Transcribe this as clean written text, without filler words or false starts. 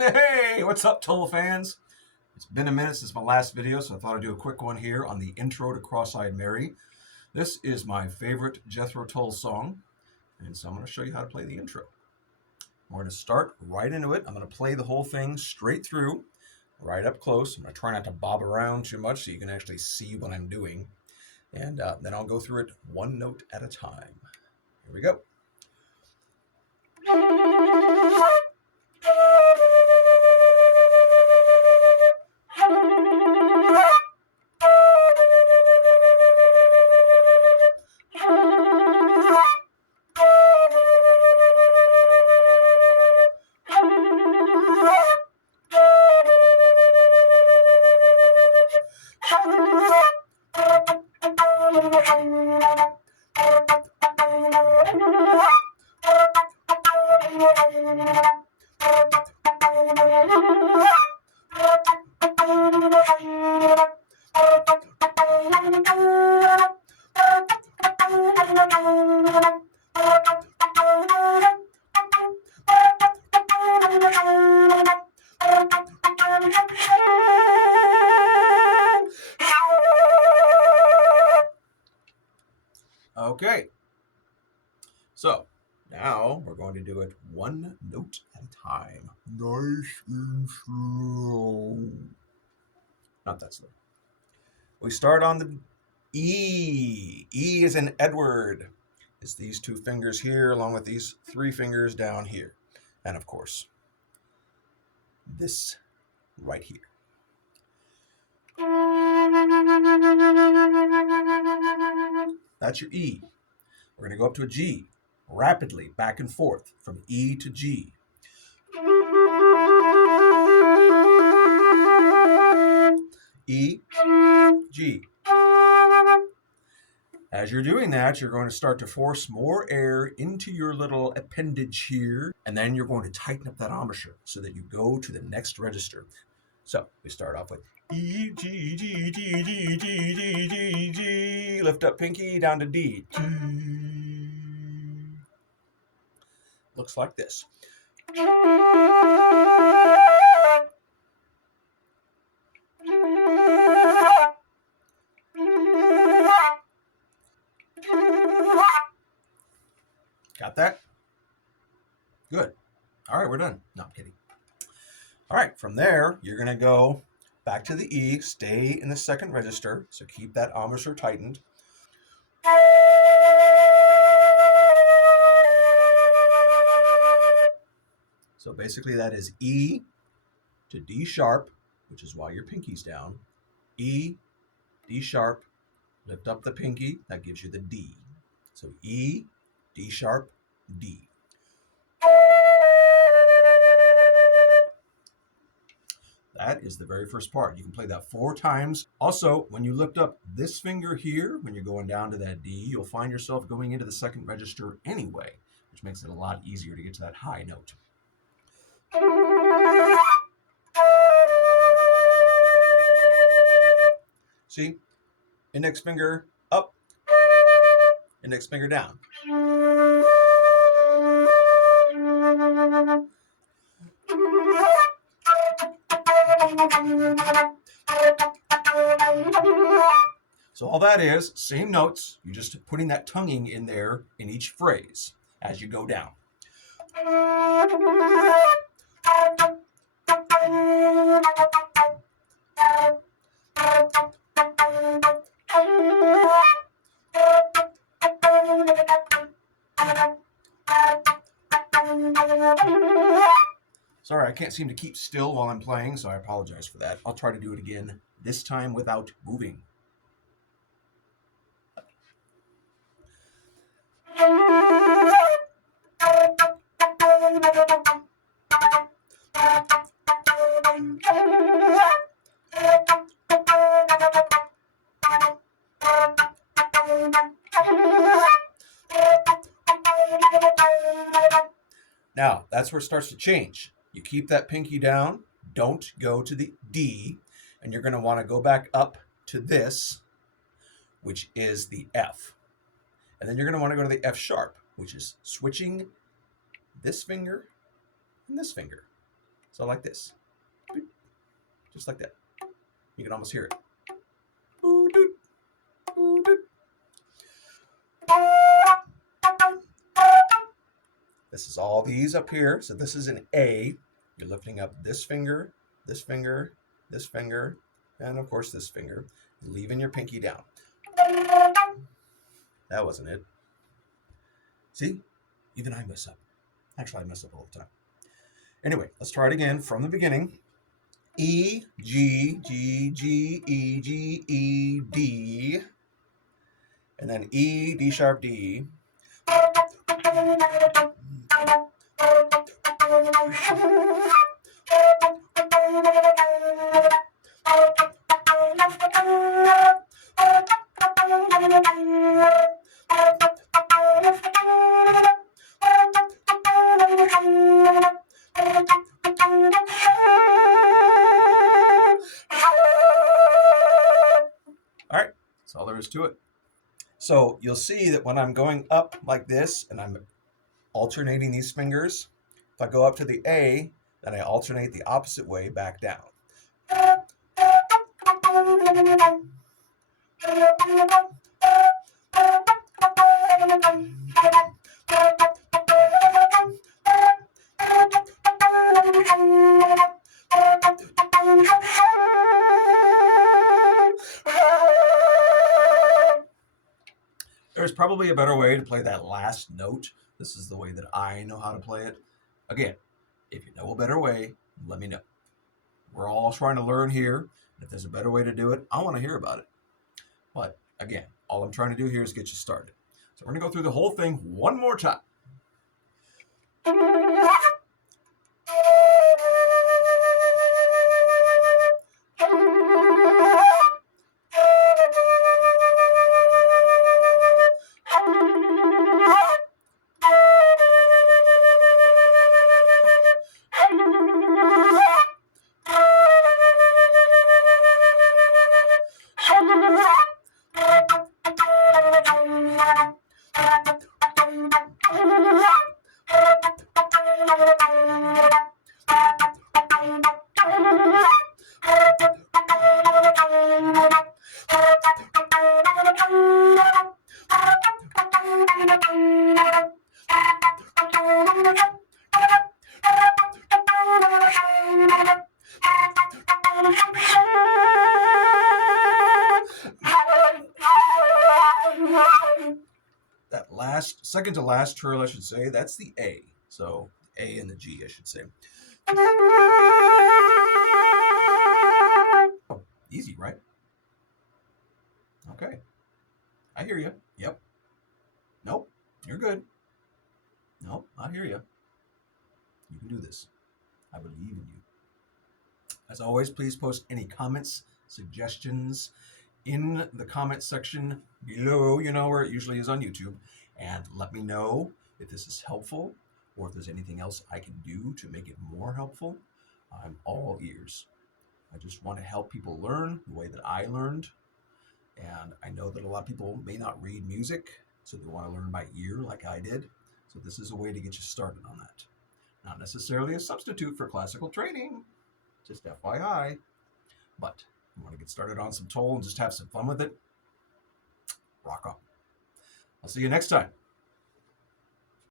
Hey, what's up, Tull fans? It's been a minute since my last video, so I thought I'd do a quick one here on the intro to Cross-Eyed Mary. This is my favorite Jethro Tull song, and so I'm going to show you how to play the intro. We're going to start right into it. I'm going to play the whole thing straight through, right up close. I'm going to try not to bob around too much so you can actually see what I'm doing. And then I'll go through it one note at a time. Here we go. Okay, so now we're going to do it one note at a time. Nice and slow. Not that slow. We start on the E. E is in Edward. It's these two fingers here along with these three fingers down here. And of course, this right here. That's your E. We're going to go up to a G, rapidly, back and forth, from E to G. E, G. As you're doing that, you're going to start to force more air into your little appendage here, and then you're going to tighten up that embouchure so that you go to the next register. So we start off with E, G, G, G, G, G, G, G, G. Lift up pinky down to D. G. Looks like this. Got that? Good. All right, we're done. No, I'm kidding. All right, from there, you're going to go back to the E, stay in the second register, so keep that embouchure tightened. So basically that is E to D sharp, which is why your pinky's down. E, D sharp, lift up the pinky, that gives you the D. So E, D sharp, D. That is the very first part. You can play that 4 times. Also, when you lift up this finger here, when you're going down to that D, you'll find yourself going into the second register anyway, which makes it a lot easier to get to that high note. See? Index finger up, index finger down. So all that is, same notes, you're just putting that tonguing in there in each phrase as you go down. Sorry, I can't seem to keep still while I'm playing, so I apologize for that. I'll try to do it again, this time without moving. Now, that's where it starts to change. You keep that pinky down, don't go to the D, and you're going to want to go back up to this, which is the F. And then you're going to want to go to the F sharp, which is switching this finger and this finger. So like this. Just like that. You can almost hear it. This is all these up here. So this is an A. You're lifting up this finger, this finger, this finger, and of course this finger. Leaving your pinky down. That wasn't it. See? Even I mess up. Actually, I mess up all the time. Anyway, let's try it again from the beginning. E, G, G, G, E, G, E, D. And then E, D sharp, D. All right, that's all there is to it. So you'll see that when I'm going up like this and I'm alternating these fingers, if I go up to the A, then I alternate the opposite way back down. There's probably a better way to play that last note. This is the way that I know how to play it. Again, if you know a better way, let me know. We're all trying to learn here. If there's a better way to do it, I want to hear about it. But again, all I'm trying to do here is get you started. So we're going to go through the whole thing one more time. That last, second to last trill, I should say, that's the A. So A and the G, I should say. Oh, easy, right? Okay. I hear you. Yep. Nope. You're good. Nope. I hear you. You can do this. I believe in you. As always, please post any comments, suggestions in the comment section below, you know where it usually is on YouTube, and let me know if this is helpful or if there's anything else I can do to make it more helpful. I'm all ears. I just want to help people learn the way that I learned, and I know that a lot of people may not read music, so they want to learn by ear like I did. So this is a way to get you started on that. Not necessarily a substitute for classical training, just FYI. But you want to get started on some Tull and just have some fun with it, rock on. I'll see you next time.